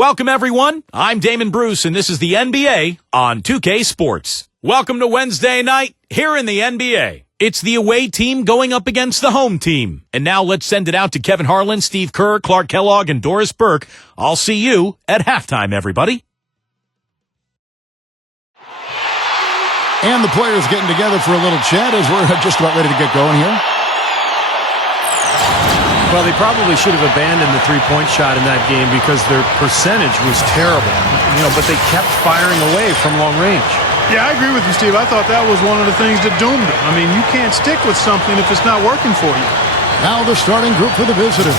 Welcome, everyone. I'm Damon Bruce, and this is the NBA on 2K Sports. Welcome to Wednesday night here in the NBA. It's the away team going up against the home team. And now let's send it out to Kevin Harlan, Steve Kerr, Clark Kellogg, and Doris Burke. I'll see you at halftime, everybody. And the players getting together for a little chat as we're just about ready to get going here. Well, they probably should have abandoned the three-point shot in that game because their percentage was terrible. But they kept firing away from long range. Yeah, I agree with you, Steve. I thought that was one of the things that doomed them. I mean, you can't stick with something if it's not working for you. Now the starting group for the visitors.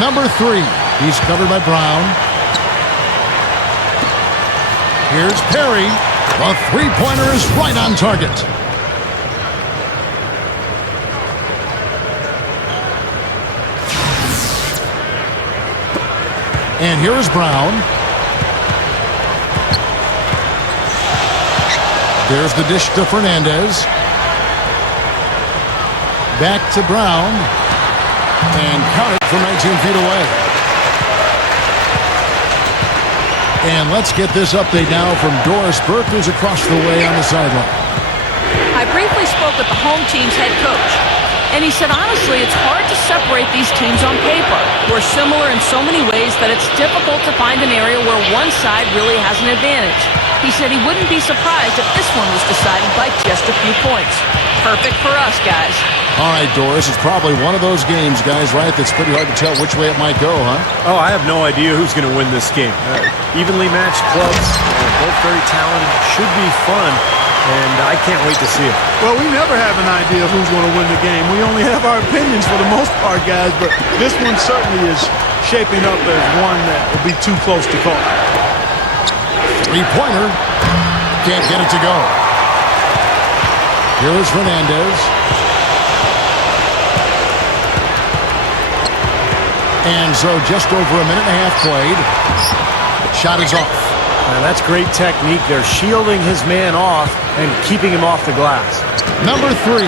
Number 3, he's covered by Brown. Here's Perry. The three-pointer is right on target. And here is Brown. There's the dish to Fernández. Back to Brown. And count it from 19 feet away. And let's get this update now from Doris Burke, who's across the way on the sideline. I briefly spoke with the home team's head coach, and he said, honestly, it's hard to separate these teams on paper. We're similar in so many ways that it's difficult to find an area where one side really has an advantage. He said he wouldn't be surprised if this one was decided by just a few points. Perfect for us, guys. All right, Doris, it's probably one of those games, guys, right, that's pretty hard to tell which way it might go, huh? Oh, I have no idea who's going to win this game. Evenly matched clubs, both very talented, should be fun, and I can't wait to see it. Well, we never have an idea of who's going to win the game. We only have our opinions for the most part, guys, but this one certainly is shaping up as one that will be too close to call. Three-pointer. Can't get it to go. Here is Fernández. And so just over a minute and a half played. Shot is off. Now that's great technique. They're shielding his man off and keeping him off the glass. Number 3.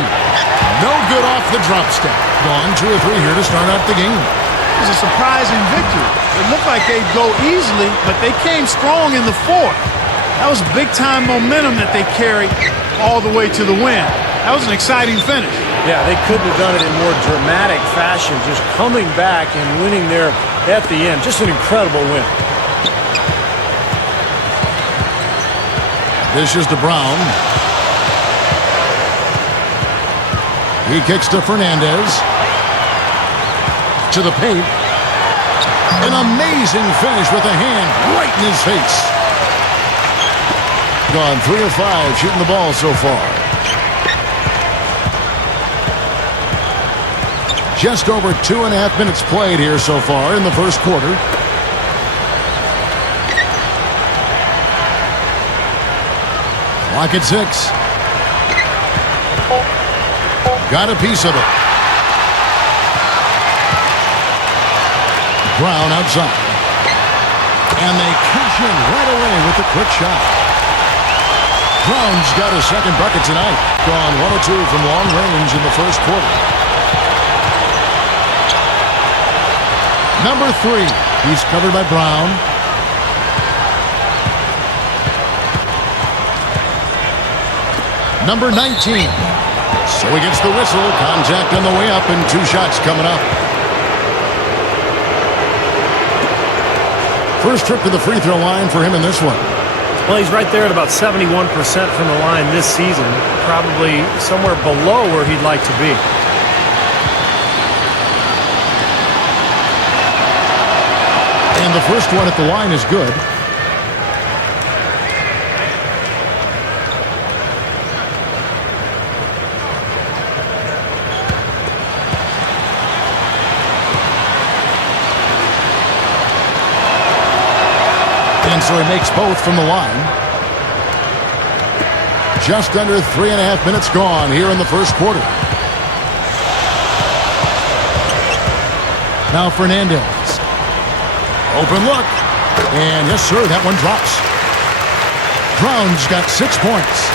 No good off the drop step. Gone 2 or 3 here to start out the game. It was a surprising victory. It looked like they'd go easily, but they came strong in the fourth. That was big-time momentum that they carried all the way to the win. That was an exciting finish. Yeah, they couldn't have done it in more dramatic fashion, just coming back and winning there at the end. Just an incredible win. This is to Brown. He kicks to Fernández. To the paint. An amazing finish with a hand right in his face. Gone 3 of 5 shooting the ball so far. Just over 2.5 minutes played here so far in the first quarter. Clock at 6. Got a piece of it. Brown outside. And they cash in right away with the quick shot. Brown's got a second bucket tonight. Gone 1 of 2 from long range in the first quarter. Number 3. He's covered by Brown. Number 19. So he gets the whistle. Contact on the way up and 2 shots coming up. First trip to the free throw line for him in this one. Well, he's right there at about 71% from the line this season. Probably somewhere below where he'd like to be. And the first one at the line is good. so he makes both from the line. Just under 3.5 minutes gone here in the first quarter. Now Fernández. Open look. And yes, sir, that one drops. Brown's got 6 points.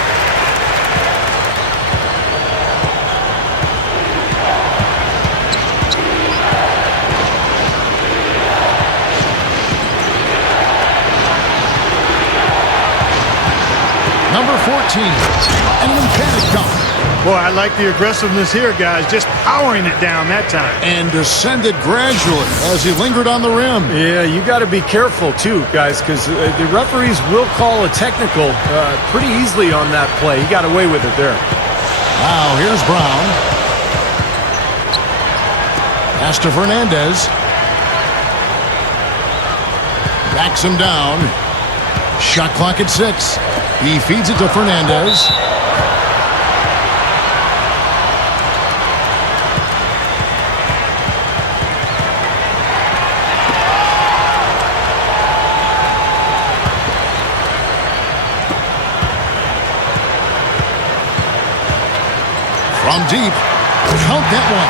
Number 14, and an emphatic dunk. Boy, I like the aggressiveness here, guys. Just powering it down that time. And descended gradually as he lingered on the rim. Yeah, you got to be careful, too, guys, because the referees will call a technical pretty easily on that play. He got away with it there. Now, here's Brown. Pass to Fernández. Backs him down. Shot clock at 6. He feeds it to Fernández. From deep. Count that one.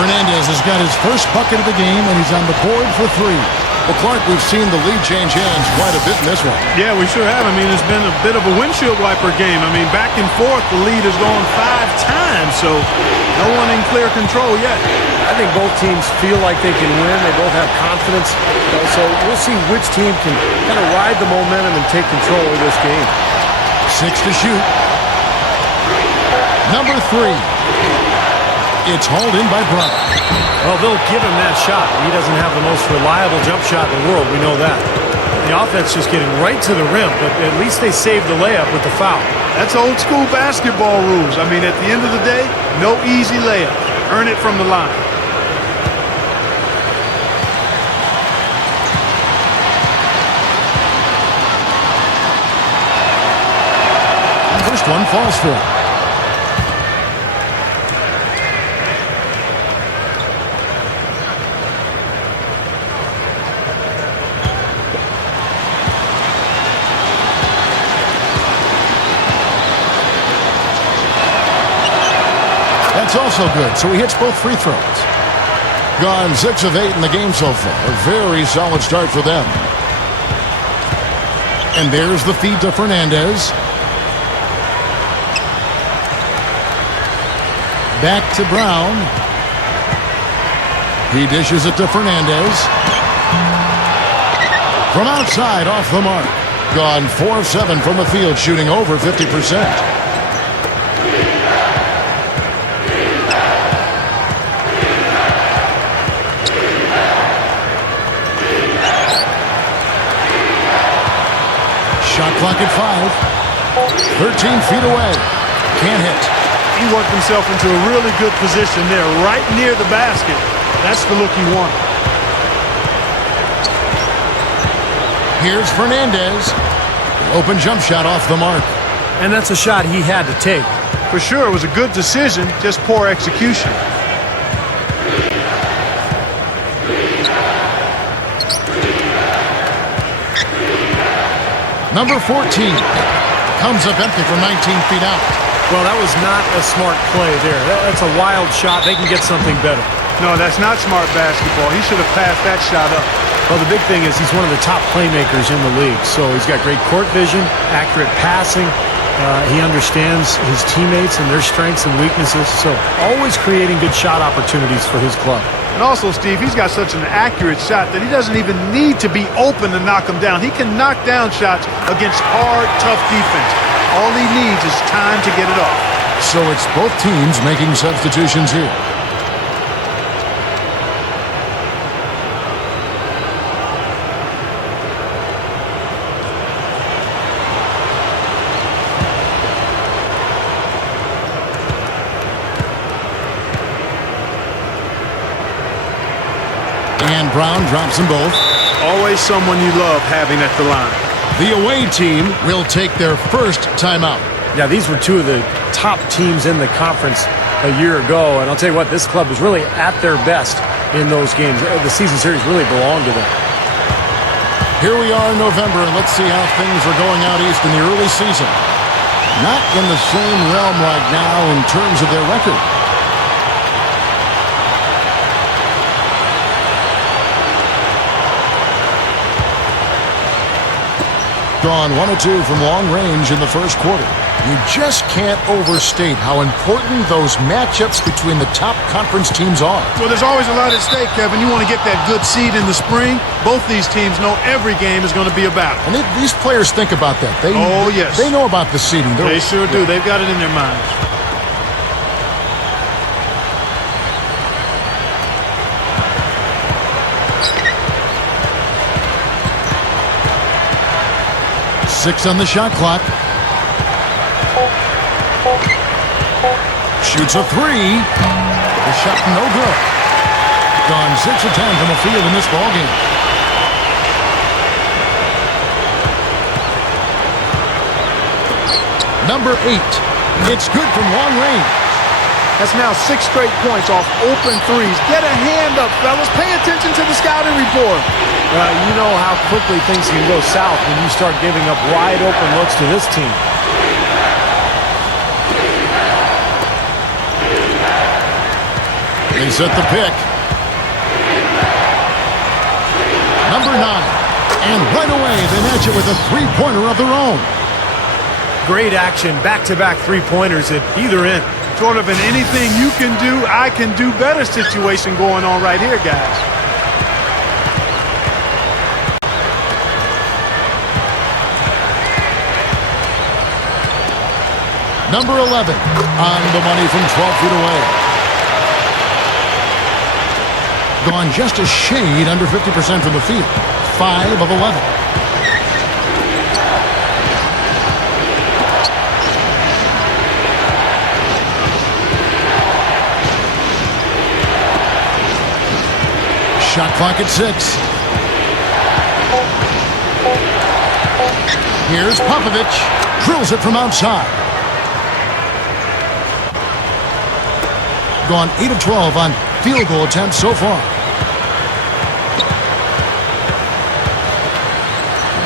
Fernández has got his first bucket of the game, and he's on the board for 3. Well, Clark, we've seen the lead change hands quite a bit in this one. Yeah, we sure have. I mean, it's been a bit of a windshield wiper game. I mean, back and forth, the lead has gone 5 times, so no one in clear control yet. I think both teams feel like they can win. They both have confidence. So we'll see which team can kind of ride the momentum and take control of this game. 6 to shoot. Number 3. It's hauled in by Brown. Well, they'll give him that shot. He doesn't have the most reliable jump shot in the world. We know that. The offense just getting right to the rim, but at least they saved the layup with the foul. That's old school basketball rules. I mean, at the end of the day, no easy layup. Earn it from the line. First one falls for him. That's also good, so he hits both free throws. Gone 6 of 8 in the game so far. A very solid start for them. And there's the feed to Fernández. Back to Brown. He dishes it to Fernández. From outside, off the mark. Gone 4 of 7 from the field, shooting over 50%. Shot clock at 5. 13 feet away. Can't hit. He worked himself into a really good position there, right near the basket. That's the look he wanted. Here's Fernández. Open jump shot off the mark. And that's a shot he had to take. For sure, it was a good decision, just poor execution. Number 14 comes up empty from 19 feet out. Well, that was not a smart play there. That's a wild shot. They can get something better. No, that's not smart basketball. He should have passed that shot up. Well, the big thing is he's one of the top playmakers in the league. So he's got great court vision, accurate passing. He understands his teammates and their strengths and weaknesses. So always creating good shot opportunities for his club. And also, Steve, he's got such an accurate shot that he doesn't even need to be open to knock him down. He can knock down shots against hard, tough defense. All he needs is time to get it off. So it's both teams making substitutions here. And Brown drops them both. Always someone you love having at the line. The away team will take their first timeout. Yeah, these were two of the top teams in the conference a year ago. And I'll tell you what, this club was really at their best in those games. The season series really belonged to them. Here we are in November, and let's see how things are going out east in the early season. Not in the same realm right now in terms of their record. Gone 1 of 2 from long range in the first quarter. You just can't overstate how important those matchups between the top conference teams are. Well, there's always a lot at stake, Kevin. You want to get that good seed in the spring. Both these teams know every game is going to be a battle. And these players think about that. Yes. They know about the seeding. They sure do. They've got it in their minds. Six on the shot clock. Shoots a three. The shot no good. Gone 6 of 10 from the field in this ballgame. Number 8. It's good from long range. That's now 6 straight points off open threes. Get a hand up, fellas. Pay attention to the scouting report. You know how quickly things can go south when you start giving up wide open looks to this team. They set the pick. Number 9. And right away, they match it with a three-pointer of their own. Great action, back-to-back three-pointers at either end. Sort of an anything you can do, I can do better situation going on right here, guys. Number 11. On the money from 12 feet away. Gone just a shade under 50% from the field. 5 of 11. Shot clock at 6. Here's Popovich. Drills it from outside. Gone 8 of 12 on field goal attempts so far.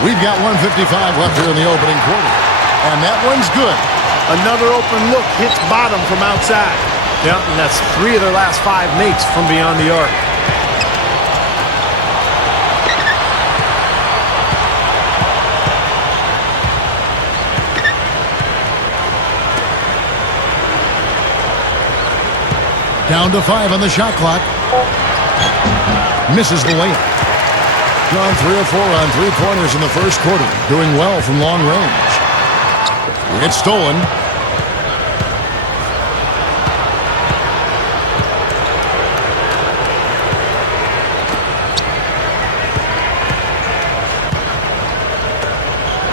We've got 1:55 left here in the opening quarter. And that one's good. Another open look hits bottom from outside. Yep, and that's 3 of their last 5 makes from beyond the arc. Down to 5 on the shot clock. Misses the layup. Gone 3 of 4 on three-pointers in the first quarter. Doing well from long range. It's stolen.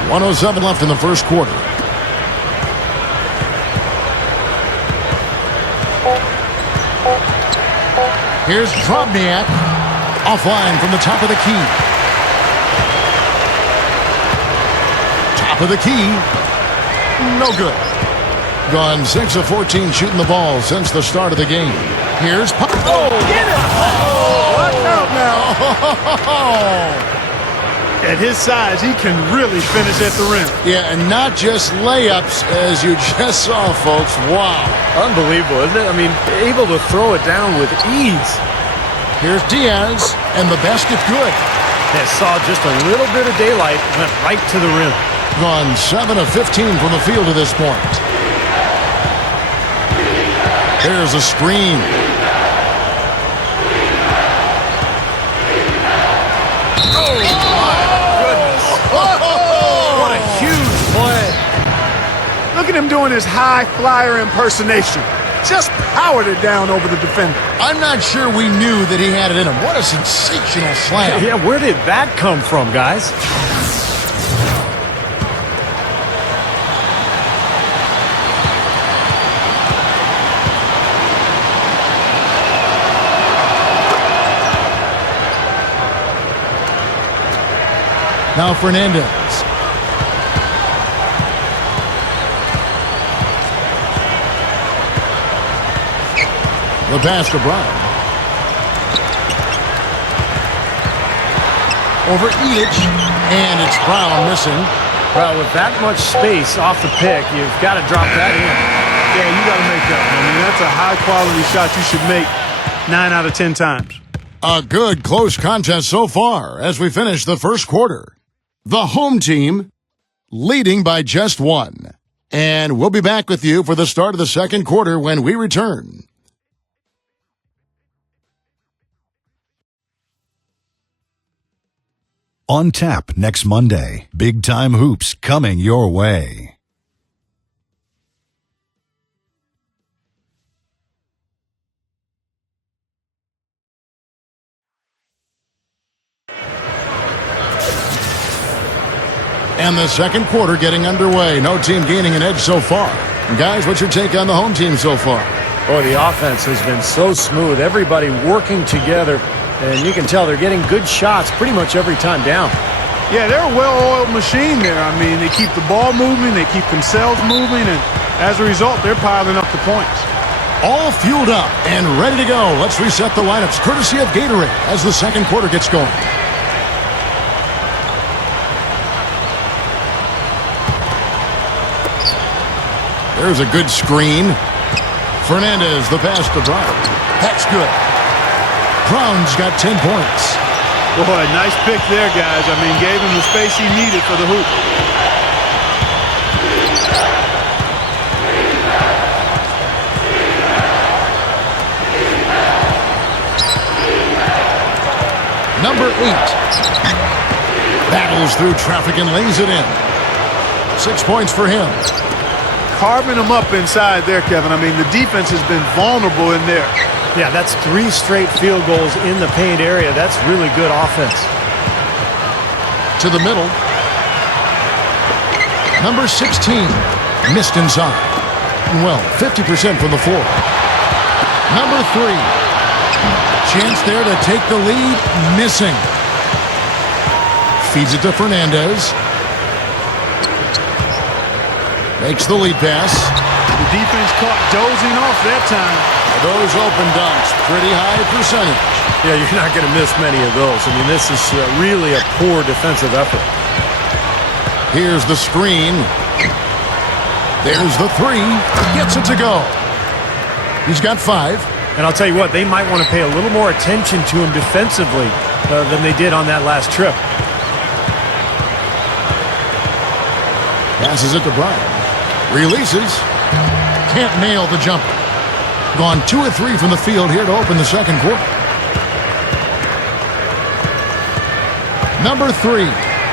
.107 left in the first quarter. Here's Drobniak. Offline from the top of the key. Top of the key. No good. Gone 6 of 14 shooting the ball since the start of the game. Here's Pop. Oh, get it! Watch out now. At his size, he can really finish at the rim. Yeah, and not just layups, as you just saw, folks. Wow. Unbelievable, isn't it? I mean, able to throw it down with ease. Here's Diaz, and the basket good. That saw just a little bit of daylight, went right to the rim. Gone 7 of 15 from the field to this point. There's a screen. Oh, my goodness. What a huge play. Look at him doing his high flyer impersonation. Just powered it down over the defender. I'm not sure we knew that he had it in him. What a sensational slam. Yeah, where did that come from, guys? Now Fernández. The pass to Brown. Over Illich. And it's Brown missing. Well, with that much space off the pick, you've got to drop that in. Yeah, you got to make that one. I mean, that's a high-quality shot you should make 9 out of 10 times. A good close contest so far as we finish the first quarter. The home team leading by just 1. And we'll be back with you for the start of the second quarter when we return. On tap next Monday. Big time hoops coming your way. And the second quarter getting underway. No team gaining an edge so far. Guys, what's your take on the home team so far? Boy, the offense has been so smooth. Everybody working together, and you can tell they're getting good shots pretty much every time down. Yeah, they're a well-oiled machine there. I mean, they keep the ball moving, they keep themselves moving, and as a result, they're piling up the points. All fueled up and ready to go. Let's reset the lineups courtesy of Gatorade as the second quarter gets going. There's a good screen. Fernández, the pass to Brown. That's good. Brown's got 10 points. Boy, nice pick there, guys. I mean, gave him the space he needed for the hoop. Number 8. Battles through traffic and lays it in. 6 points for him. Carving them up inside there, Kevin. I mean, the defense has been vulnerable in there. Yeah, that's 3 straight field goals in the paint area. That's really good offense. To the middle. Number 16. Missed inside. Well, 50% from the floor. Number 3. Chance there to take the lead. Missing. Feeds it to Fernández. Makes the lead pass. The defense caught dozing off that time. Those open dunks, pretty high percentage. Yeah, you're not going to miss many of those. I mean, this is really a poor defensive effort. Here's the screen. There's the 3. Gets it to go. He's got 5. And I'll tell you what, they might want to pay a little more attention to him defensively than they did on that last trip. Passes it to Brown. Releases. Can't nail the jumper. Gone 2 of 3 from the field here to open the second quarter. Number 3.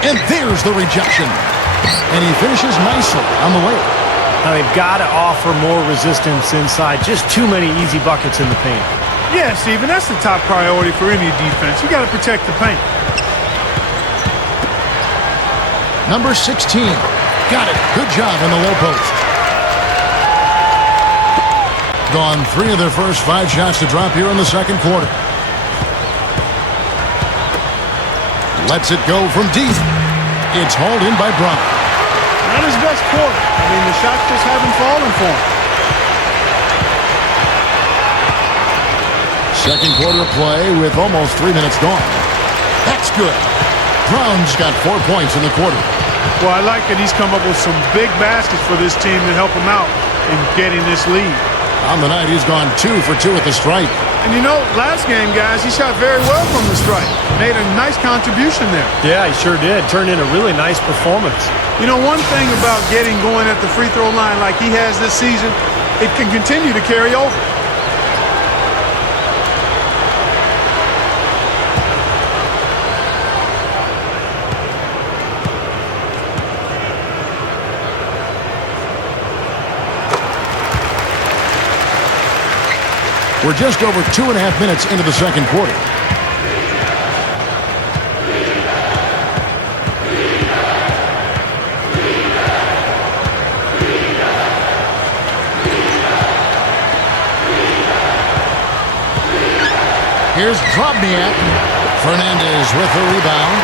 And there's the rejection. And he finishes nicely on the way. Now they've got to offer more resistance inside. Just too many easy buckets in the paint. Yeah, Steven, that's the top priority for any defense. You got to protect the paint. Number 16. Got it. Good job in the low post. Gone 3 of their first 5 shots to drop here in the second quarter. Lets it go from deep. It's hauled in by Brown. Not his best quarter. I mean, the shots just haven't fallen for him. Second quarter play with almost 3 minutes gone. That's good. Brown's got 4 points in the quarter. Well, I like that he's come up with some big baskets for this team to help him out in getting this lead. On the night, he's gone 2 for 2 at the stripe. And you know, last game, guys, he shot very well from the stripe. Made a nice contribution there. Yeah, he sure did. Turned in a really nice performance. You know, one thing about getting going at the free throw line like he has this season, it can continue to carry over. We're just over 2.5 minutes into the second quarter. Here's Drobniak. Fernández with the rebound.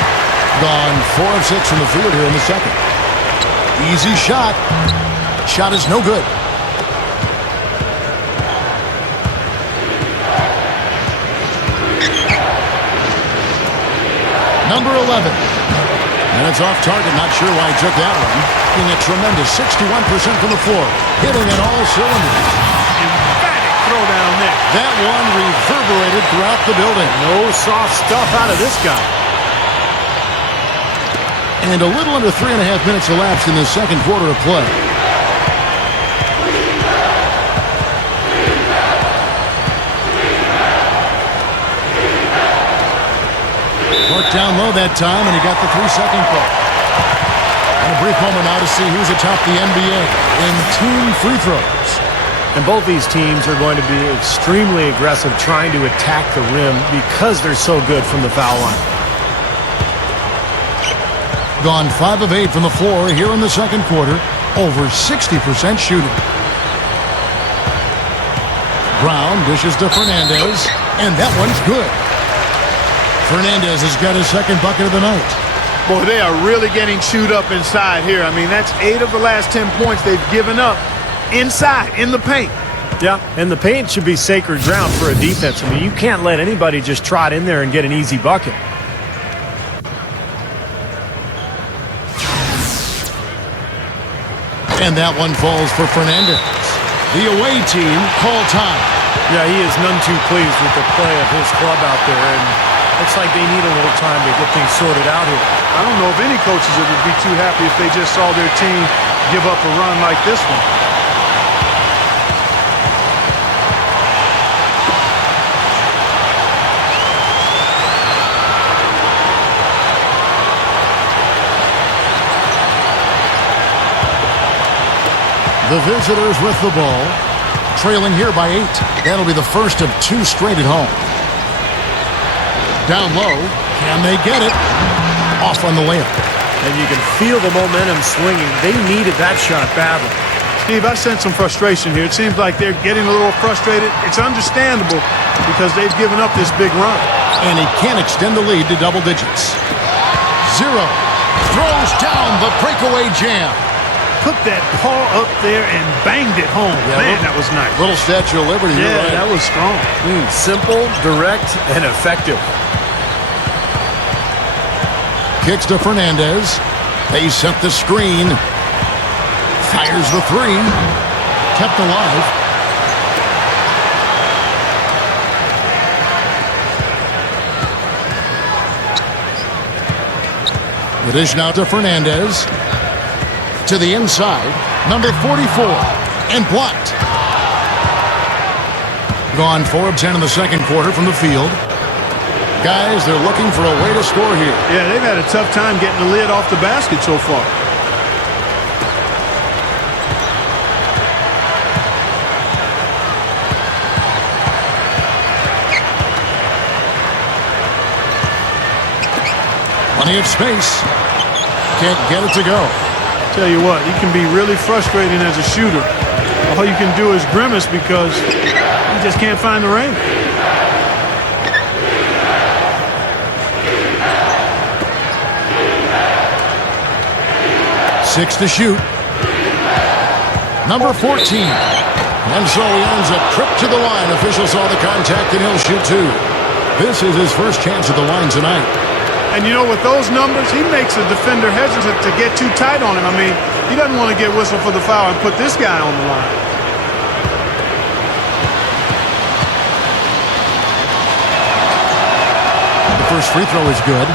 Gone 4 of 6 from the field here in the second. Easy shot. Shot is no good. Number 11. And it's off target. Not sure why he took that one. Being a tremendous 61% from the floor. Hitting in all cylinders. Emphatic throw down there. That one reverberated throughout the building. No soft stuff out of this guy. And a little under 3.5 minutes elapsed in the second quarter of play. Worked down low that time, and he got the 3-second call. And a brief moment now to see who's atop the NBA in team free throws. And both these teams are going to be extremely aggressive trying to attack the rim because they're so good from the foul line. Gone 5 of 8 from the floor here in the second quarter. Over 60% shooting. Brown dishes to Fernández, and that one's good. Fernández has got his second bucket of the night. Boy, they are really getting chewed up inside here. I mean, that's 8 of the last 10 points they've given up inside, in the paint. Yeah, and the paint should be sacred ground for a defense. I mean, you can't let anybody just trot in there and get an easy bucket. And that one falls for Fernández. The away team call time. Yeah, he is none too pleased with the play of his club out there, and looks like they need a little time to get things sorted out here. I don't know if any coaches would be too happy if they just saw their team give up a run like this one. The visitors with the ball, trailing here by 8. That'll be the first of 2 straight at home. Down low, can they get it? Off on the layup. And you can feel the momentum swinging. They needed that shot badly. Steve, I sense some frustration here. It seems like they're getting a little frustrated. It's understandable because they've given up this big run. And he can't extend the lead to double digits. 0. Throws down the breakaway jam. Put that paw up there and banged it home. Yeah, Man, that was nice. Little Statue of Liberty. Yeah, right. that was strong. Simple, direct, and effective. Kicks to Fernández. They set the screen. Fires the 3. Kept alive. The dish now to Fernández. To the inside. Number 44. And blocked. Gone 4 of 10 in the second quarter from the field. Guys, they're looking for a way to score here. Yeah, they've had a tough time getting the lid off the basket so far. Plenty of space. Can't get it to go. Tell you what, he can be really frustrating as a shooter. All you can do is grimace because he just can't find the ring. Six to shoot. Number 14. And so he earns a trip to the line. Official saw the contact and he'll shoot 2. This is his first chance at the line tonight. And you know, with those numbers, he makes a defender hesitant to get too tight on him. I mean, he doesn't want to get whistled for the foul and put this guy on the line. The first free throw is good.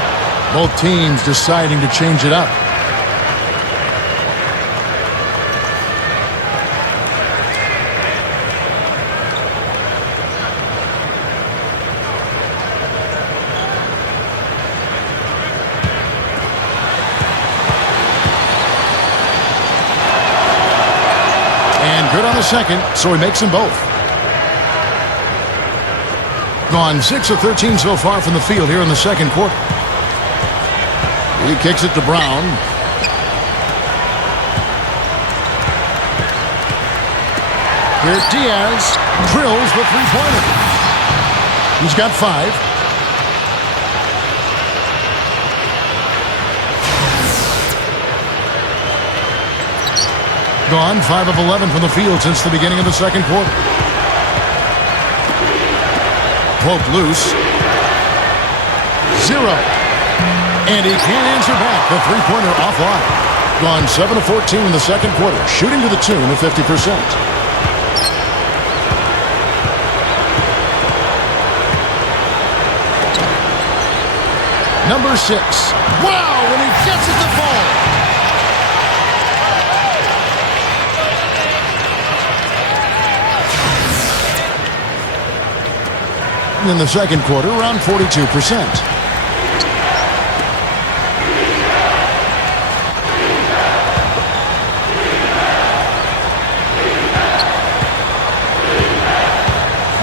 Both teams deciding to change it up. Good on the second, so he makes them both. Gone 6 of 13 so far from the field here in the second quarter. He kicks it to Brown. Here Diaz drills the three-pointer. He's got 5. Gone 5 of 11 from the field since the beginning of the second quarter. Poked loose. 0. And he can't answer back. The three-pointer offline. Gone 7 of 14 in the second quarter, shooting to the tune of 50%. Number 6. Wow, and he gets it to fall. In the second quarter, around 42%.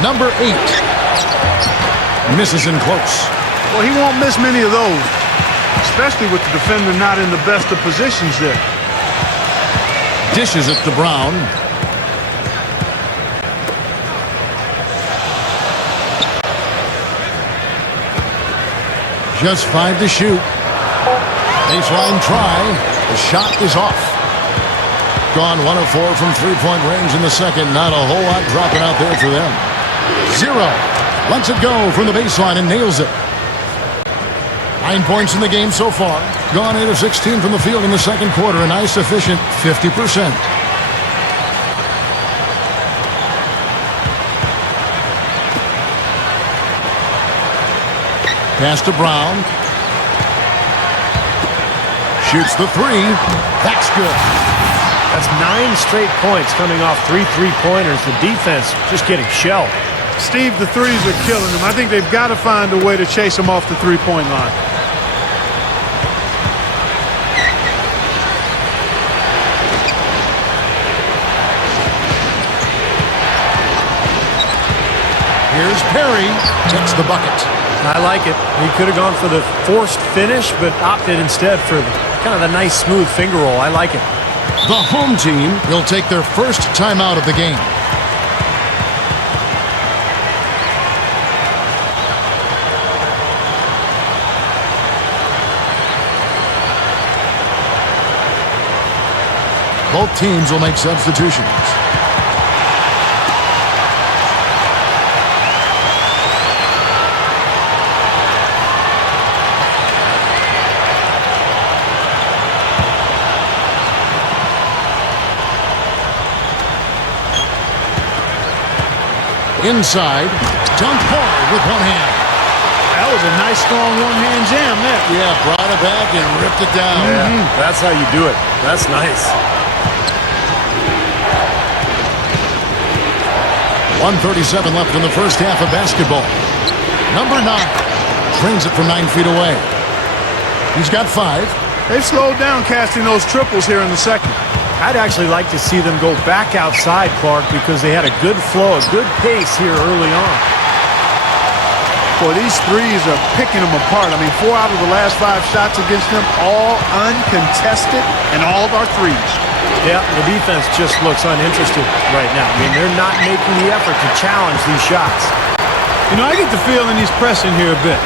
Number 8. Misses in close. Well, he won't miss many of those, especially with the defender not in the best of positions there. Dishes it to Brown. Just 5 to shoot. Baseline try. The shot is off. Gone 1 of 4 from three-point range in the second. Not a whole lot dropping out there for them. 0. Lets it go from the baseline and nails it. 9 points in the game so far. Gone 8 of 16 from the field in the second quarter. A nice efficient 50%. Pass to Brown. Shoots the three. That's good. That's 9 straight points coming off 3 three-pointers. The defense just getting shelled. Steve, the threes are killing them. I think they've got to find a way to chase them off the three-point line. Here's Perry. Gets the bucket. I like it. He could have gone for the forced finish, but opted instead for kind of the nice smooth finger roll. I like it. The home team will take their first timeout of the game. Both teams will make substitutions. Inside, dunk hard with one hand. That was a nice, strong one-hand jam there. Yeah, brought it back and ripped it down. Yeah, that's how you do it. That's nice. 1:37 left in the first half of basketball. Number 9 brings it from 9 feet away. He's got 5. They've slowed down casting those triples here in the second. I'd actually like to see them go back outside, Clark, because they had a good flow, a good pace here early on. Boy, these threes are picking them apart. I mean, 4 out of the last 5 shots against them, all uncontested, and all of our threes. Yeah, the defense just looks uninterested right now. I mean, they're not making the effort to challenge these shots. You know, I get the feeling he's pressing here a bit.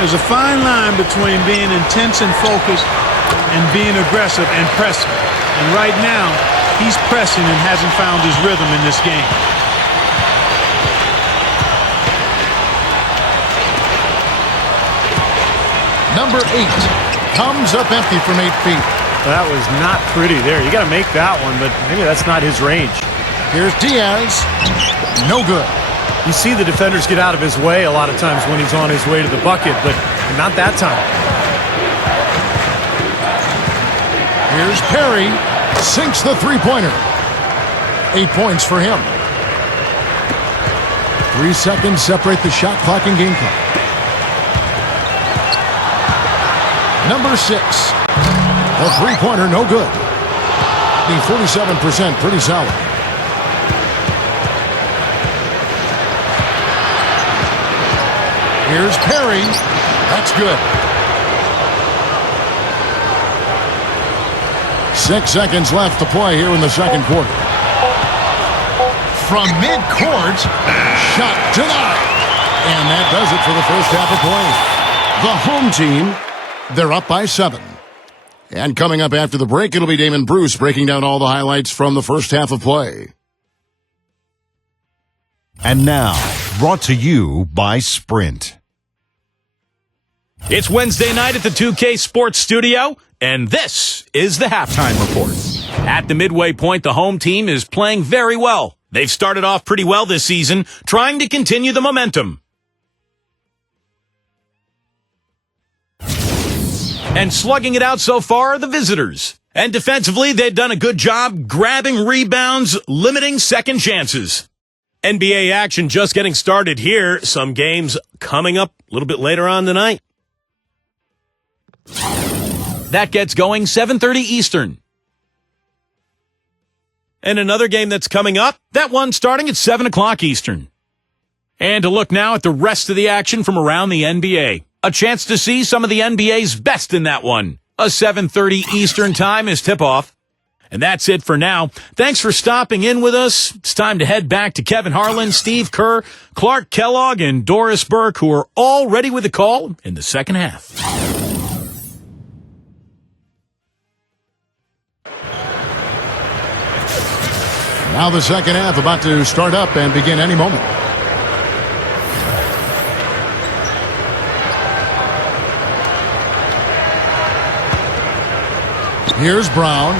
There's a fine line between being intense and focused and being aggressive and pressing. And right now, he's pressing and hasn't found his rhythm in this game. Number 8 comes up empty from 8 feet. That was not pretty there. You got to make that one, but maybe that's not his range. Here's Diaz. No good. You see the defenders get out of his way a lot of times when he's on his way to the bucket, but not that time. Here's Perry. Sinks the three-pointer. 8 points for him. 3 seconds separate the shot clock and game clock. Number 6. A three-pointer, no good. The 47%, pretty solid. Here's Perry. That's good. 6 seconds left to play here in the second quarter. From mid-court, shot denied. And that does it for the first half of play. The home team, they're up by 7. And coming up after the break, it'll be Damon Bruce breaking down all the highlights from the first half of play. And now, brought to you by Sprint. It's Wednesday night at the 2K Sports Studio, and this is the halftime report. At the midway point, the home team is playing very well. They've started off pretty well this season, trying to continue the momentum. And slugging it out so far are the visitors. And defensively, they've done a good job grabbing rebounds, limiting second chances. NBA action just getting started here. Some games coming up a little bit later on tonight. That gets going 7:30 Eastern. And another game that's coming up, that one starting at 7 o'clock Eastern. And to look now at the rest of the action from around the NBA. A chance to see some of the NBA's best in that one. A 7:30 Eastern time is tip-off. And that's it for now. Thanks for stopping in with us. It's time to head back to Kevin Harlan, Steve Kerr, Clark Kellogg, and Doris Burke, who are all ready with the call in the second half. Now the second half about to start up and begin any moment. Here's Brown.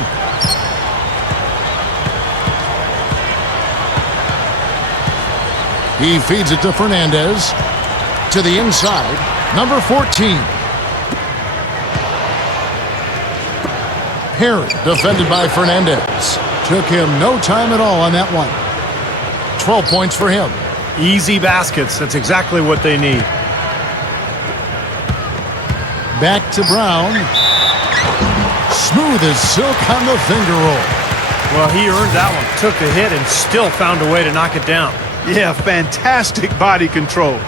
He feeds it to Fernández. To the inside. Number 14. Perry, defended by Fernández. Took him no time at all on that one. 12 points for him. Easy baskets. That's exactly what they need. Back to Brown. Smooth as silk on the finger roll. Well, he earned that one. Took the hit and still found a way to knock it down. Yeah, fantastic body control.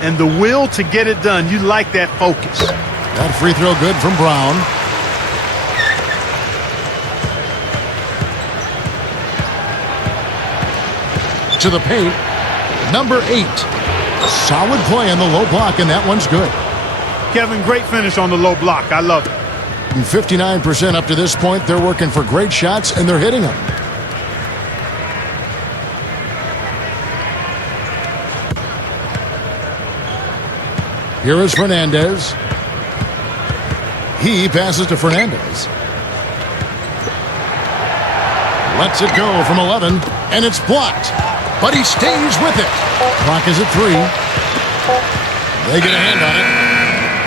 And the will to get it done. You like that focus. That free throw good from Brown. To the paint. Number 8. Solid play on the low block, and that one's good. Kevin, great finish on the low block. I love it. And 59% up to this point. They're working for great shots, and they're hitting them. Here is Fernández. He passes to Fernández. Lets it go from 11, and it's blocked. But he stays with it. Clock is at 3. They get a hand on it.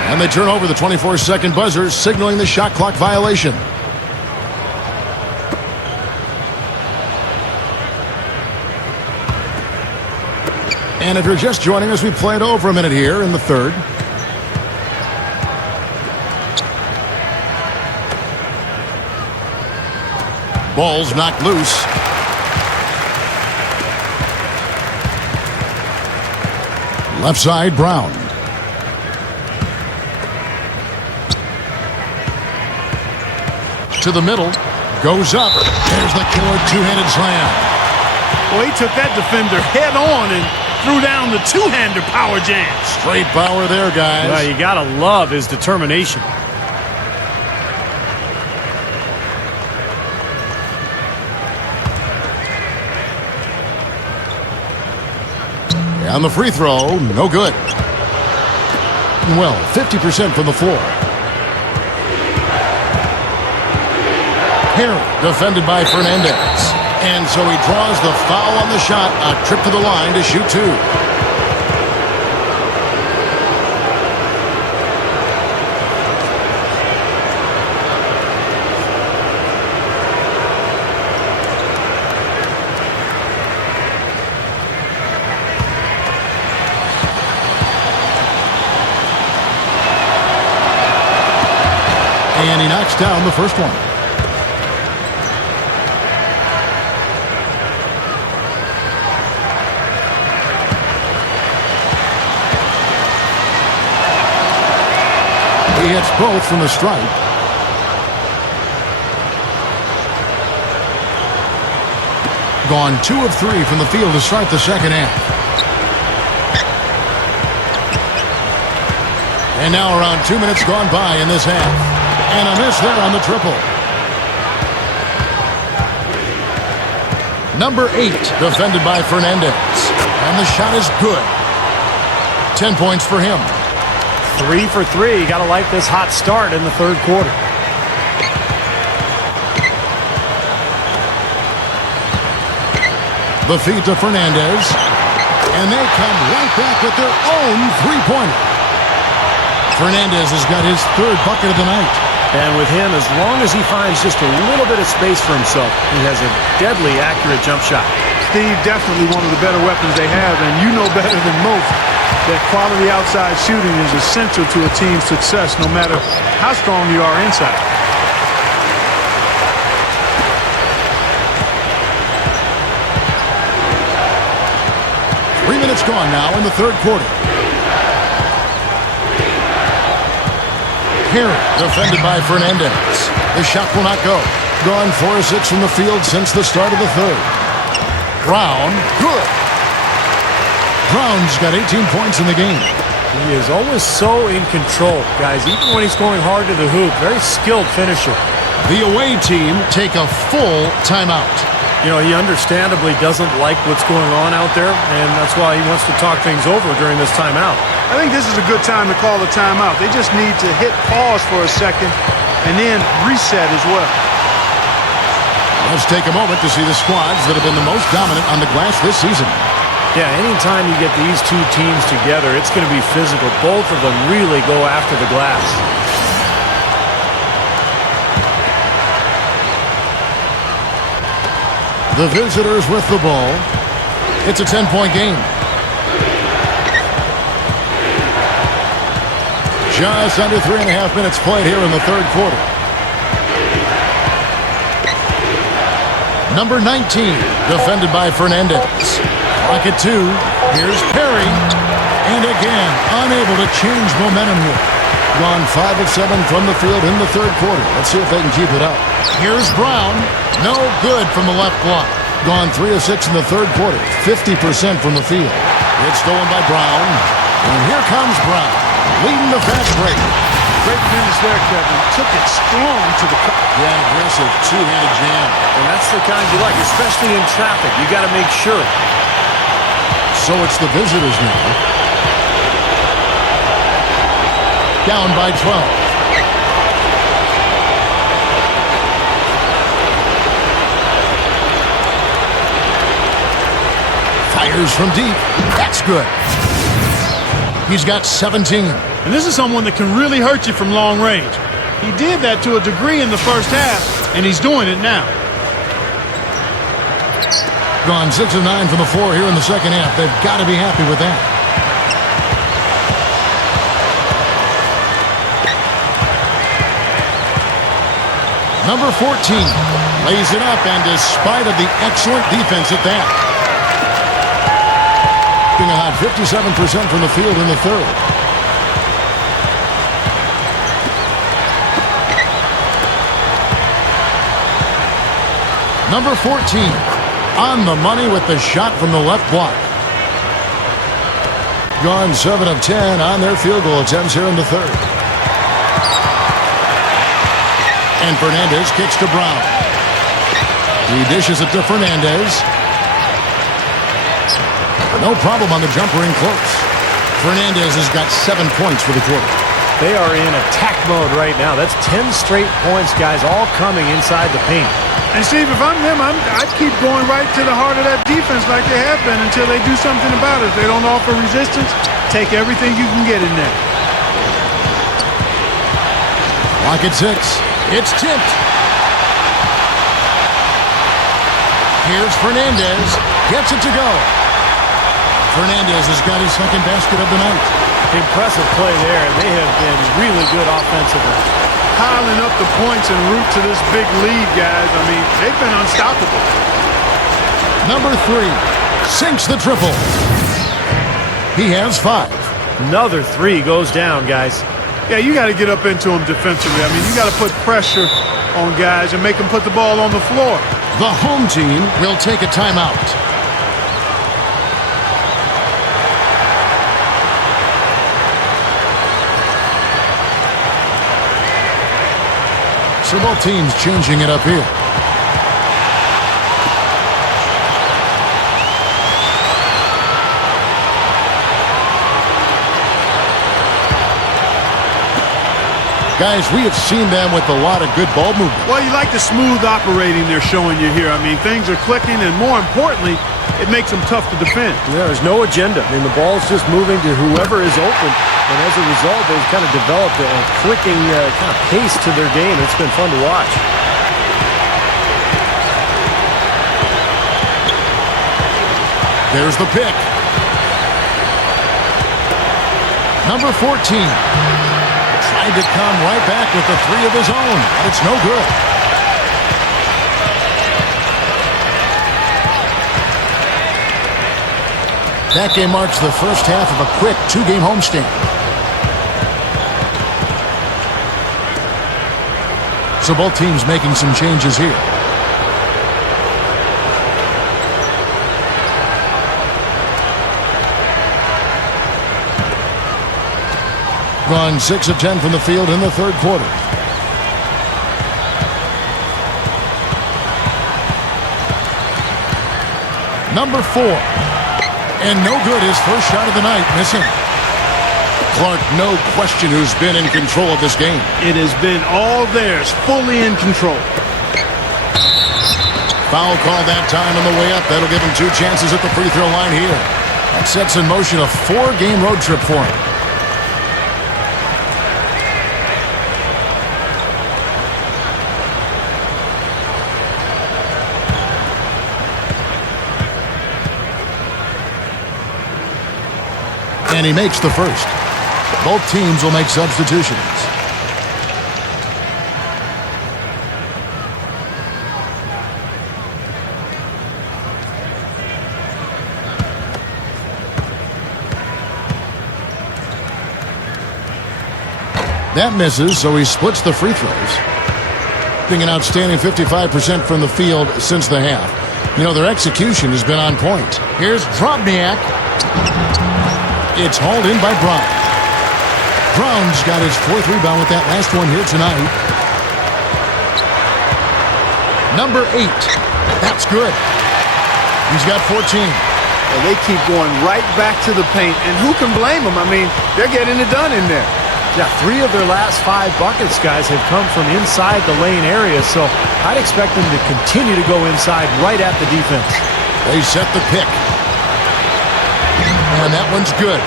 And they turn over the 24-second buzzer, signaling the shot clock violation. And if you're just joining us, we played over a minute here in the third. Ball's knocked loose. Left side, Brown. To the middle. Goes up. There's the killer two-handed slam. Well, he took that defender head on and threw down the two-hander power jam. Straight power there, guys. Well, you gotta love his determination. On the free throw, no good. Well, 50% from the floor. Perry, defended by Fernández. And so he draws the foul on the shot. A trip to the line to shoot 2. And he knocks down the first one. He hits both from the stripe. Gone 2 of 3 from the field to start the second half. And now around 2 minutes gone by in this half. And a miss there on the triple. Number 8, defended by Fernández. And the shot is good. 10 points for him. 3 for 3. You got to like this hot start in the third quarter. The feed to Fernández. And they come right back with their own three-pointer. Fernández has got his third bucket of the night. And with him, as long as he finds just a little bit of space for himself, he has a deadly accurate jump shot. Steve, definitely one of the better weapons they have, and you know better than most that quality outside shooting is essential to a team's success, no matter how strong you are inside. Minutes gone now in the third quarter. Here, defended by Fernández. The shot will not go. Gone 4 of 6 from the field since the start of the third. Brown, good. Brown's got 18 points in the game. He is always so in control, guys. Even when he's going hard to the hoop, very skilled finisher. The away team take a full timeout. You know, he understandably doesn't like what's going on out there, and that's why he wants to talk things over during this timeout. I think this is a good time to call a timeout. They just need to hit pause for a second and then reset as well. Let's take a moment to see the squads that have been the most dominant on the glass this season. Yeah, anytime you get these two teams together, it's going to be physical. Both of them really go after the glass. The visitors with the ball. It's a 10-point game. Just under 3.5 minutes played here in the third quarter. Number 19, defended by Fernández. Clock at 2. Here's Perry. And again, unable to change momentum here. Gone 5 of 7 from the field in the third quarter. Let's see if they can keep it up. Here's Brown. No good from the left block. Gone 3 of 6 in the third quarter. 50% from the field. It's stolen by Brown. And here comes Brown, leading the fast break. Great finish there, Kevin. Took it strong to the cup. Yeah, aggressive two-handed jam. And that's the kind you like, especially in traffic. You got to make sure. So it's the visitors now. Down by 12. Fires from deep. That's good. He's got 17. And this is someone that can really hurt you from long range. He did that to a degree in the first half, and he's doing it now. Gone 6 of 9 from the floor here in the second half. They've got to be happy with that. Number 14 lays it up, and despite of the excellent defense at that, being a hot 57% from the field in the third. Number 14 on the money with the shot from the left block. Gone 7 of 10 on their field goal attempts here in the third. And Fernández kicks to Brown. He dishes it to Fernández. No problem on the jumper in close. Fernández has got 7 points for the quarter. They are in attack mode right now. That's 10 straight points, guys, all coming inside the paint. And Steve, if I'm them, I'd keep going right to the heart of that defense like they have been until they do something about it. If they don't offer resistance, take everything you can get in there. Clock at 6. It's tipped. Here's Fernández. Gets it to go. Fernández has got his second basket of the night. Impressive play there. They have been really good offensively. Piling up the points en route to this big lead, guys. I mean, they've been unstoppable. Number 3 sinks the triple. He has 5. Another 3 goes down, guys. Yeah, you got to get up into them defensively. I mean, you got to put pressure on guys and make them put the ball on the floor. The home team will take a timeout. So both teams changing it up here. Guys, we have seen them with a lot of good ball movement. Well, you like the smooth operating they're showing you here. I mean, things are clicking, and more importantly, it makes them tough to defend. Yeah, there's no agenda. I mean, the ball's just moving to whoever is open, and as a result, they've kind of developed a clicking kind of pace to their game. It's been fun to watch. There's the pick. Number 14. Tried to come right back with the three of his own, but it's no good. That game marks the first half of a quick two-game homestand. So both teams making some changes here. Gone 6 of 10 from the field in the third quarter. Number 4. And no good, his first shot of the night, missing. Clark, no question who's been in control of this game. It has been all theirs, fully in control. Foul call that time on the way up. That'll give him 2 chances at the free throw line here. That sets in motion a 4-game road trip for him. And he makes the first. Both teams will make substitutions. That misses, so he splits the free throws. Being an outstanding 55% from the field since the half. You know, their execution has been on point. Here's Drobniak. It's hauled in by Brown. Brown's got his 4th rebound with that last one here tonight. Number 8. That's good. He's got 14. And they keep going right back to the paint, and who can blame them? I mean, they're getting it done in there. Yeah, 3 of their last 5 buckets, guys, have come from inside the lane area, so I'd expect them to continue to go inside right at the defense. They set the pick. And that one's good.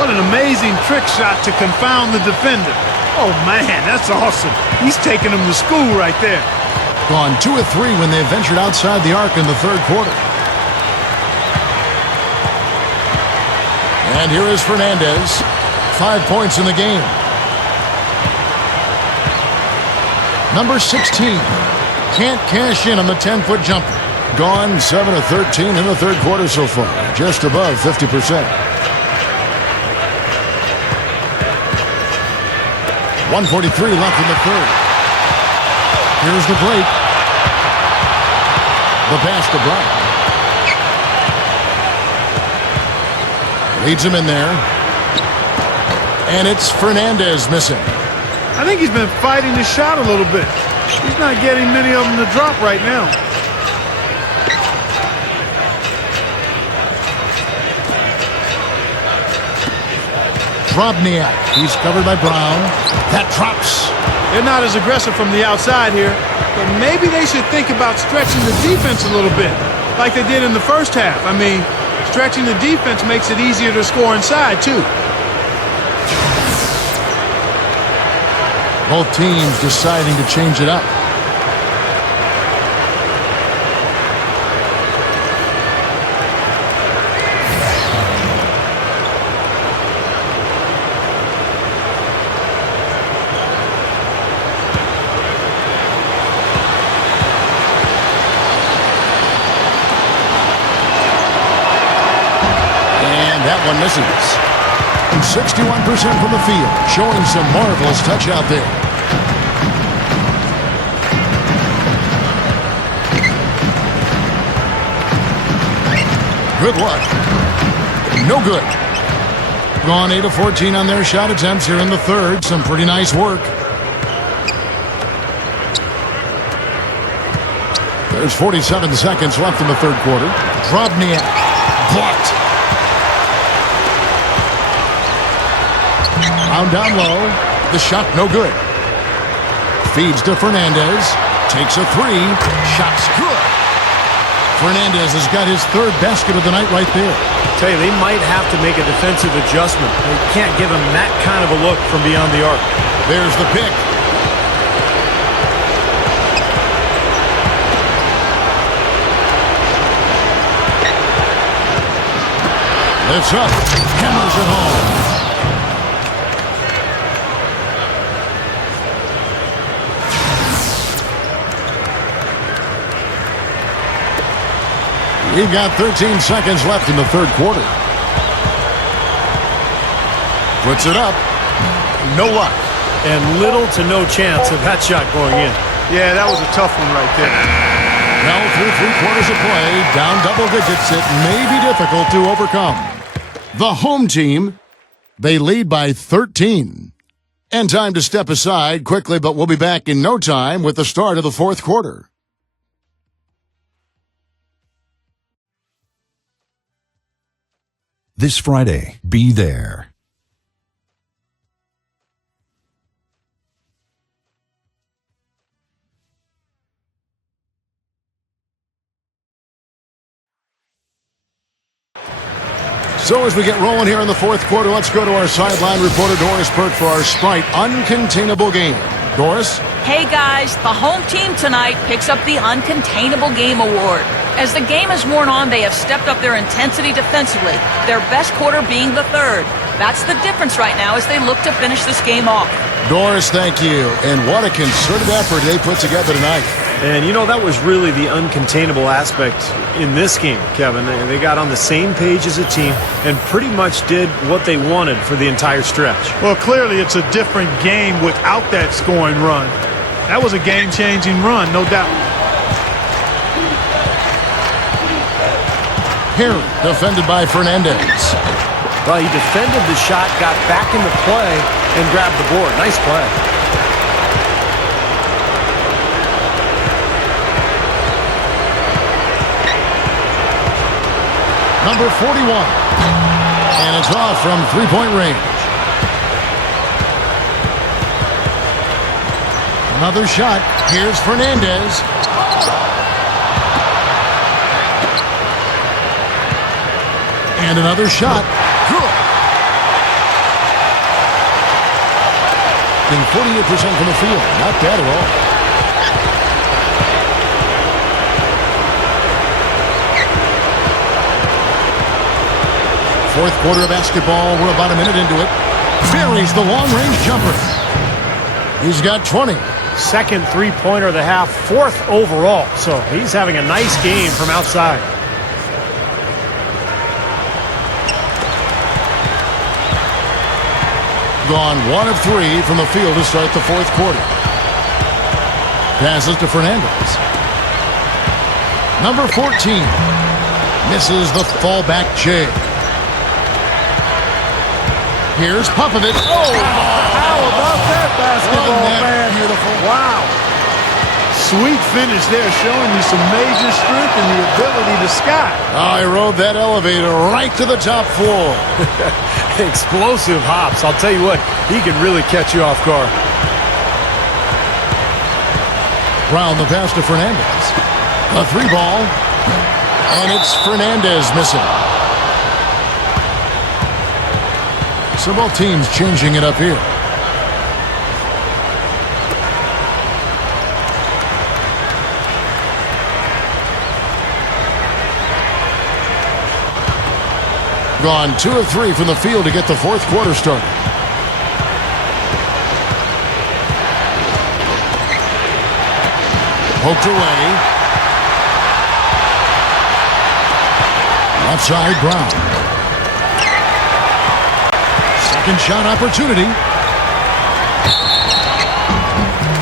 What an amazing trick shot to confound the defender. Oh, man, that's awesome. He's taking them to school right there. Gone 2 of 3 when they ventured outside the arc in the third quarter. And here is Fernández. 5 points in the game. Number 16. Can't cash in on the 10-foot jumper. Gone 7 of 13 in the third quarter so far. Just above 50%. 1:43 left in the third. Here's the break. The pass to Brown. Leads him in there. And it's Fernández missing. I think he's been fighting his shot a little bit. He's not getting many of them to drop right now. Drobniak. He's covered by Brown. That drops. They're not as aggressive from the outside here, but maybe they should think about stretching the defense a little bit, like they did in the first half. I mean, stretching the defense makes it easier to score inside, too. Both teams deciding to change it up. That one misses. 61% from the field, showing some marvelous touch out there. Good luck. No good. Gone 8 of 14 on their shot attempts here in the third. Some pretty nice work. There's 47 seconds left in the third quarter. Drobniak blocked. Down low. The shot no good. Feeds to Fernández. Takes a three. Shot's good. Fernández has got his third basket of the night right there. I tell you, they might have to make a defensive adjustment. They can't give him that kind of a look from beyond the arc. There's the pick. Lifts up. Hammers it home. We've got 13 seconds left in the third quarter. Puts it up. No luck. And little to no chance of that shot going in. Yeah, that was a tough one right there. Now through 3 quarters of play, down double digits, it may be difficult to overcome. The home team, they lead by 13. And time to step aside quickly, but we'll be back in no time with the start of the fourth quarter. This Friday, be there. So as we get rolling here in the fourth quarter, let's go to our sideline reporter, Doris Burke, for our Sprite Uncontainable Game. Doris? Hey guys, the home team tonight picks up the Uncontainable Game Award. As the game has worn on, they have stepped up their intensity defensively, their best quarter being the third. That's the difference right now as they look to finish this game off. Doris, thank you. And what a concerted effort they put together tonight. And, you know, that was really the uncontainable aspect in this game, Kevin. They got on the same page as a team and pretty much did what they wanted for the entire stretch. Well, clearly it's a different game without that scoring run. That was a game-changing run, no doubt. Here, defended by Fernández. Well, he defended the shot, got back into play, and grabbed the board. Nice play. Number 41. And it's off from three-point range. Another shot. Here's Fernández. And another shot. Good. And 48% from the field. Not bad at all. Fourth quarter of basketball. We're about a minute into it. Buries the long-range jumper. He's got 20. Second three-pointer of the half, fourth overall. So he's having a nice game from outside. Gone 1 of 3 from the field to start the fourth quarter. Passes to Fernández. Number 14. Misses the fallback J. Here's Popovich. Oh, how about that basketball, man? Beautiful. Wow. Sweet finish there, showing you some major strength and the ability to sky. I rode that elevator right to the top floor. Explosive hops. I'll tell you what, he can really catch you off guard. Brown the pass to Fernández. A three ball. And it's Fernández missing. So both teams changing it up here. Gone 2 of 3 from the field to get the fourth quarter started. Poked away. Left side, Brown. Second shot opportunity.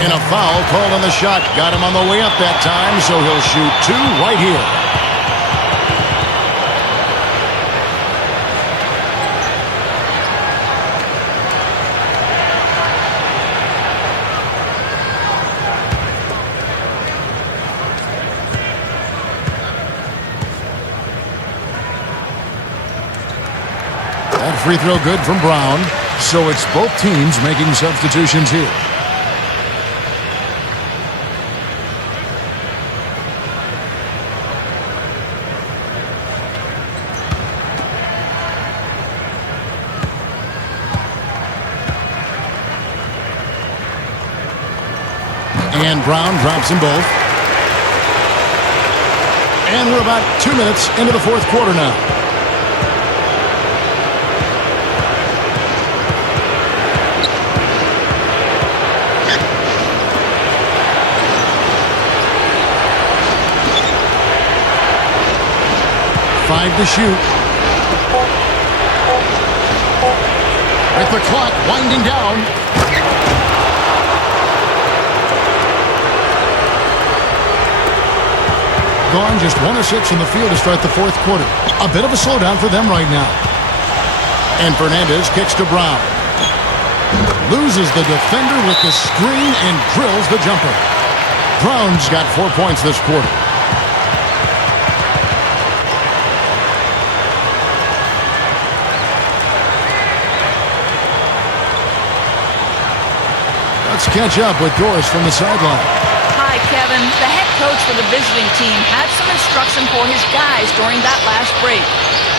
And a foul called on the shot. Got him on the way up that time, so he'll shoot 2 right here. That free throw good from Brown. So it's both teams making substitutions here. And Brown drops them both. And we're about 2 minutes into the fourth quarter now. Five to shoot. With the clock winding down. Gone just 1 of 6 in the field to start the fourth quarter. A bit of a slowdown for them right now. And Fernández kicks to Brown. Loses the defender with the screen and drills the jumper. Brown's got 4 points this quarter. Let's catch up with Doris from the sideline. Hi, Kevin. The head coach for the visiting team had some instruction for his guys during that last break.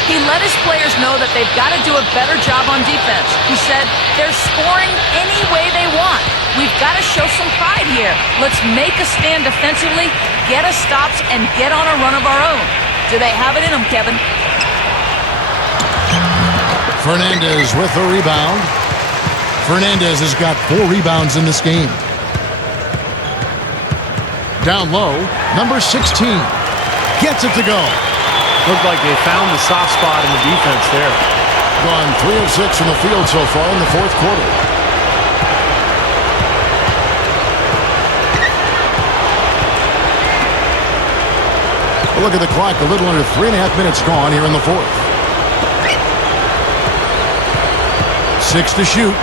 He let his players know that they've got to do a better job on defense. He said, they're scoring any way they want. We've got to show some pride here. Let's make a stand defensively, get us stops, and get on a run of our own. Do they have it in them, Kevin? Fernández with the rebound. Fernández has got 4 rebounds in this game. Down low, number 16. Gets it to go. Looked like they found the soft spot in the defense there. Gone 3 of 6 in the field so far in the fourth quarter. A look at the clock, a little under 3.5 minutes gone here in the fourth. 6 to shoot.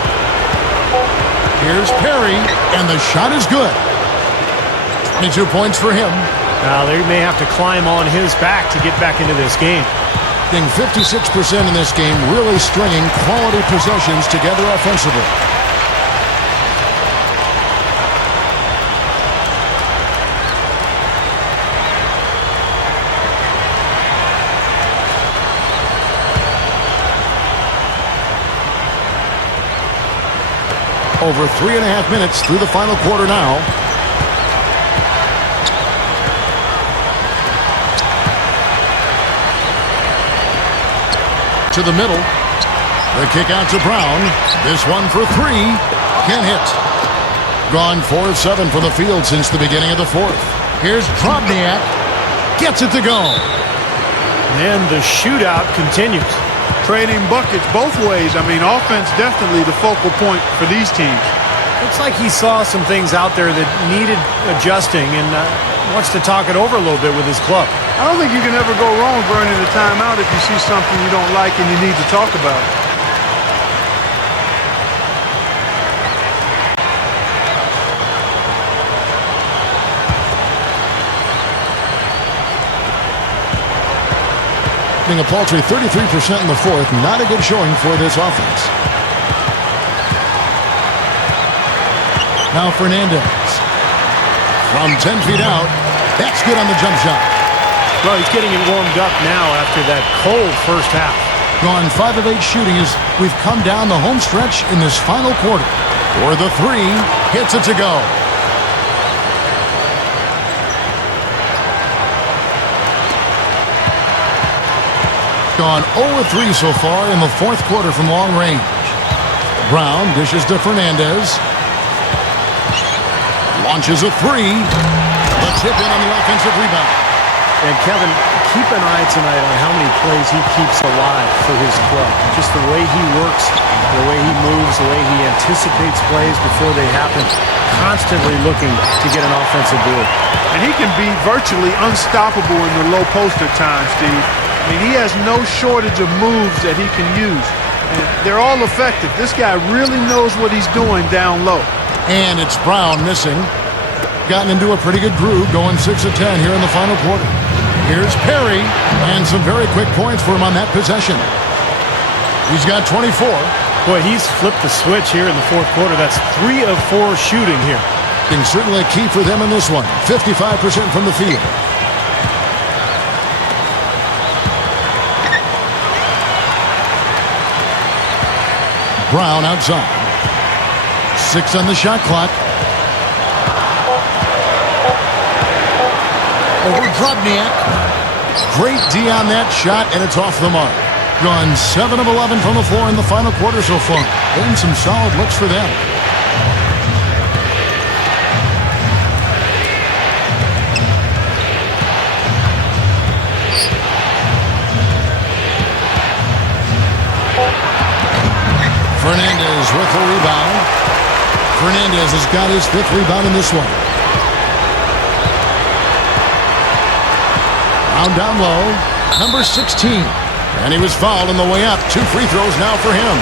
Here's Perry, and the shot is good. 22 points for him. Now, they may have to climb on his back to get back into this game. Getting 56% in this game, really stringing quality possessions together offensively. Over 3.5 minutes through the final quarter now. To the middle. The kick out to Brown. This one for 3. Can't hit. Gone 4 of 7 from the field since the beginning of the fourth. Here's Drobniak. Gets it to go. And the shootout continues. Trading buckets both ways. I mean, offense definitely the focal point for these teams. Looks like he saw some things out there that needed adjusting and wants to talk it over a little bit with his club. I don't think you can ever go wrong burning a timeout if you see something you don't like and you need to talk about it. A paltry 33% in the fourth. Not a good showing for this offense. Now Fernández. From 10 feet out. That's good on the jump shot. Well, he's getting it warmed up now after that cold first half. Gone 5 of 8 shooting as we've come down the home stretch in this final quarter. For the 3. Hits it to go. Gone 0-3 so far in the fourth quarter from long range. Brown dishes to Fernández. Launches a 3. The tip in on the offensive rebound. And Kevin, keep an eye tonight on how many plays he keeps alive for his club. Just the way he works, the way he moves, the way he anticipates plays before they happen. Constantly looking to get an offensive board. And he can be virtually unstoppable in the low post at times, Steve. I mean, he has no shortage of moves that he can use. And they're all effective. This guy really knows what he's doing down low. And it's Brown missing. Gotten into a pretty good groove, going 6 of 10 here in the final quarter. Here's Perry, and some very quick points for him on that possession. He's got 24. Boy, he's flipped the switch here in the fourth quarter. That's 3 of 4 shooting here. Being certainly key for them in this one. 55% from the field. Brown outside. 6 on the shot clock. Over Drobniak. Great D on that shot, and it's off the mark. Gone 7 of 11 from the floor in the final quarter so far. And some solid looks for them. Fernández with the rebound. Fernández has got his 5th rebound in this one. Brown down low. Number 16. And he was fouled on the way up. 2 free throws now for him.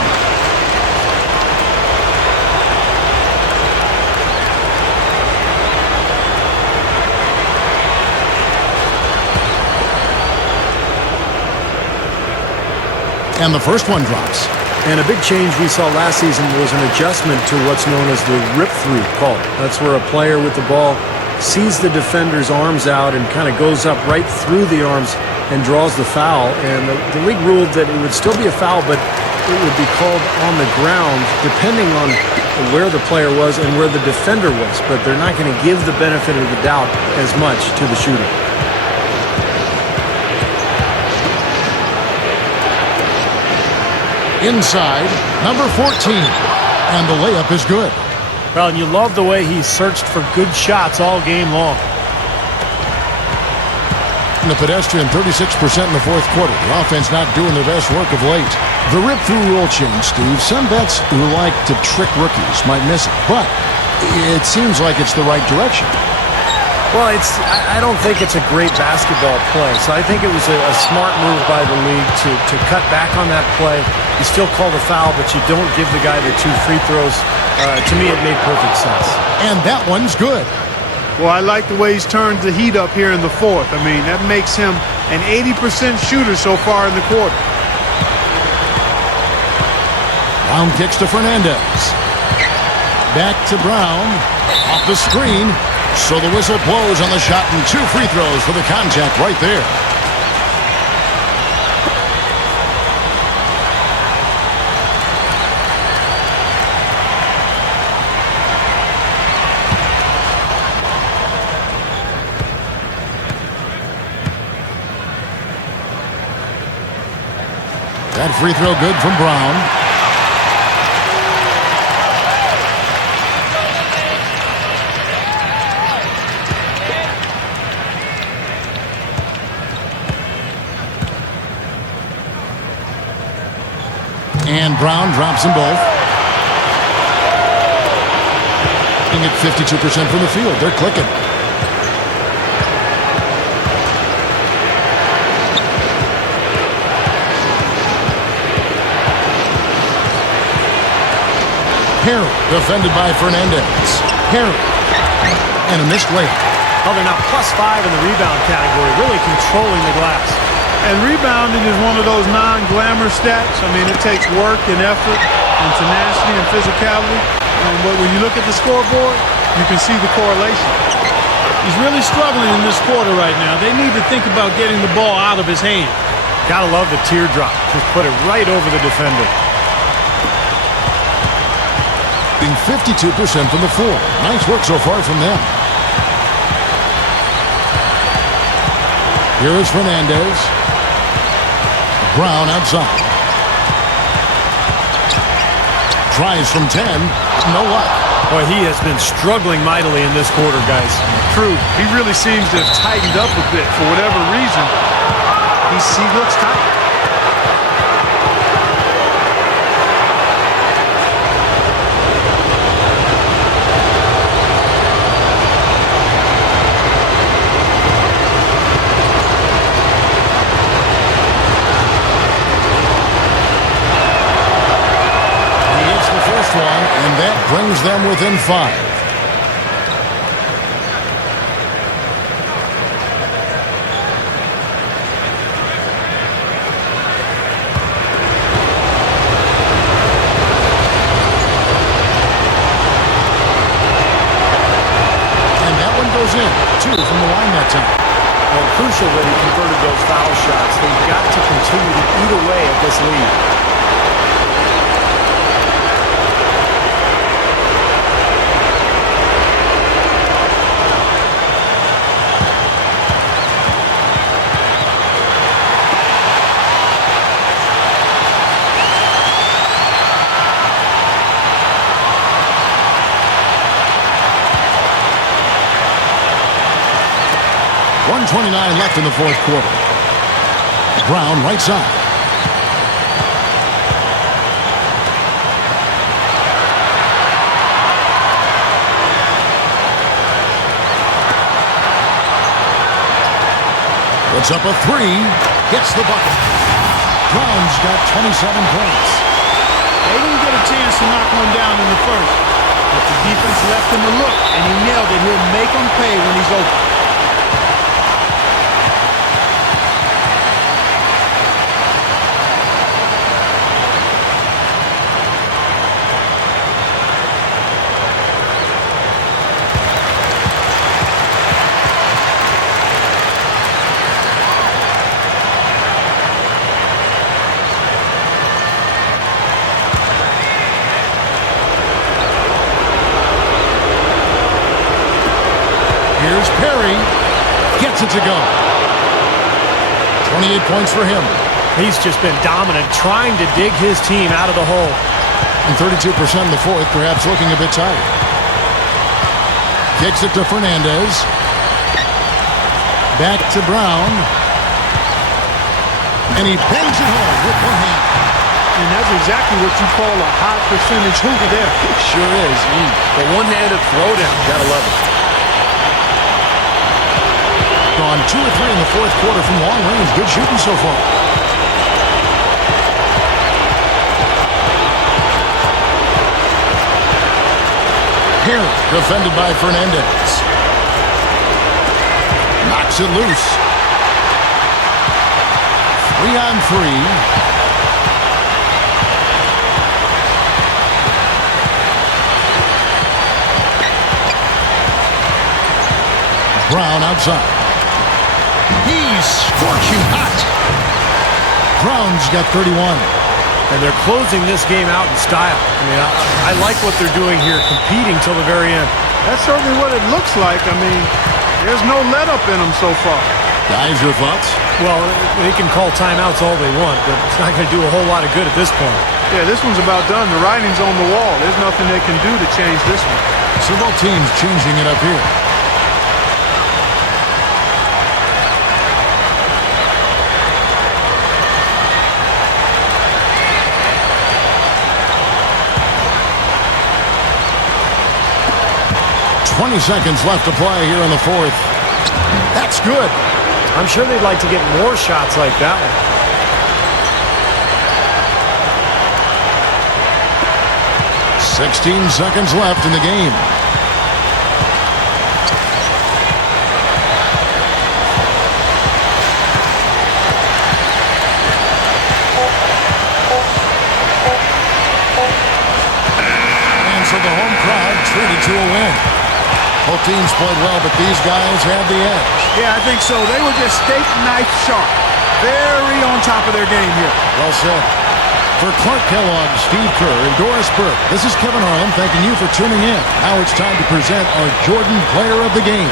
And the first one drops. And a big change we saw last season was an adjustment to what's known as the rip-through call. That's where a player with the ball sees the defender's arms out and kind of goes up right through the arms and draws the foul. And the league ruled that it would still be a foul, but it would be called on the ground depending on where the player was and where the defender was. But they're not going to give the benefit of the doubt as much to the shooter. Inside, number 14. And the layup is good. Well, and you love the way he searched for good shots all game long. And the pedestrian 36% in the fourth quarter. The offense not doing their best work of late. The rip-through rule change, Steve. Some vets who like to trick rookies might miss it. But it seems like it's the right direction. Well, I don't think it's a great basketball play. So I think it was a smart move by the league to cut back on that play. You still call the foul, but you don't give the guy the 2 free throws. To me, it made perfect sense. And that one's good. Well, I like the way he's turned the heat up here in the fourth. I mean, that makes him an 80% shooter so far in the quarter. Brown kicks to Fernández. Back to Brown. Off the screen. So the whistle blows on the shot and 2 free throws for the contact right there. That free throw good from Brown. And Brown drops them both. Being at 52% from the field. They're clicking. Perry, defended by Fernández. Perry. And a missed layup. Oh, they're now +5 in the rebound category, really controlling the glass. And rebounding is one of those non-glamour stats. I mean, it takes work and effort and tenacity and physicality. But when you look at the scoreboard, you can see the correlation. He's really struggling in this quarter right now. They need to think about getting the ball out of his hand. Gotta love the teardrop. Just put it right over the defender. Being 52% from the floor. Nice work so far from them. Here is Fernández. Brown outside. Tries from 10. No luck. Boy, he has been struggling mightily in this quarter, guys. True. He really seems to have tightened up a bit for whatever reason. He looks tight. And that brings them within 5. And that one goes in. 2 from the line that time. Well, crucial that he converted those foul shots. They've got to continue to eat away at this lead. 2:29 left in the fourth quarter. Brown right side. Puts up a three. Gets the bucket. Brown's got 27 points. They didn't get a chance to knock one down in the first. But the defense left him a look, and he nailed it. He'll make them pay when he's open. Here's Perry. Gets it to go. 28 points for him. He's just been dominant, trying to dig his team out of the hole. And 32% in the fourth, perhaps looking a bit tired. Kicks it to Fernández. Back to Brown. And he bangs it home with one hand. And that's exactly what you call a high percentage hooker there. Sure is. The one-handed throwdown. Gotta love it. Gone 2 or 3 in the fourth quarter from long range. Good shooting so far. Here, defended by Fernández. Knocks it loose. 3-on-3. Brown outside. He's scorching hot. Brown's got 31. And they're closing this game out in style. I mean, I like what they're doing here, competing till the very end. That's certainly what it looks like. I mean, there's no let-up in them so far. Guys, your thoughts? Well, they can call timeouts all they want, but it's not going to do a whole lot of good at this point. Yeah, this one's about done. The writing's on the wall. There's nothing they can do to change this one. So both teams changing it up here. .20 seconds left to play here in the fourth. That's good. I'm sure they'd like to get more shots like that one. .16 seconds left in the game. And so the home crowd treated to a win. Both teams played well, but these guys had the edge. Yeah, I think so. They were just steak knife sharp. Very on top of their game here. Well said. For Clark Kellogg, Steve Kerr, and Doris Burke, this is Kevin Harlan thanking you for tuning in. Now it's time to present our Jordan Player of the Game.